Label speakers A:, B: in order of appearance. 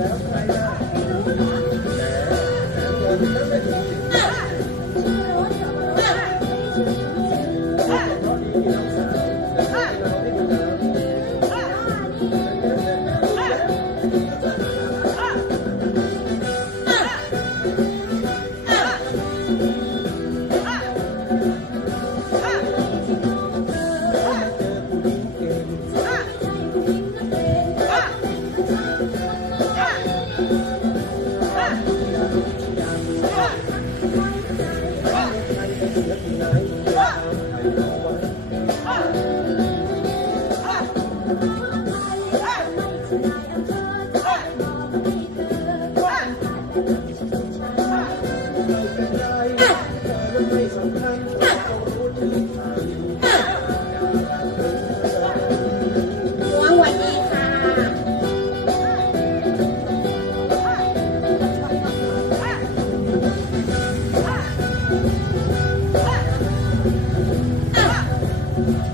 A: Thank you.
B: Thank you. thank you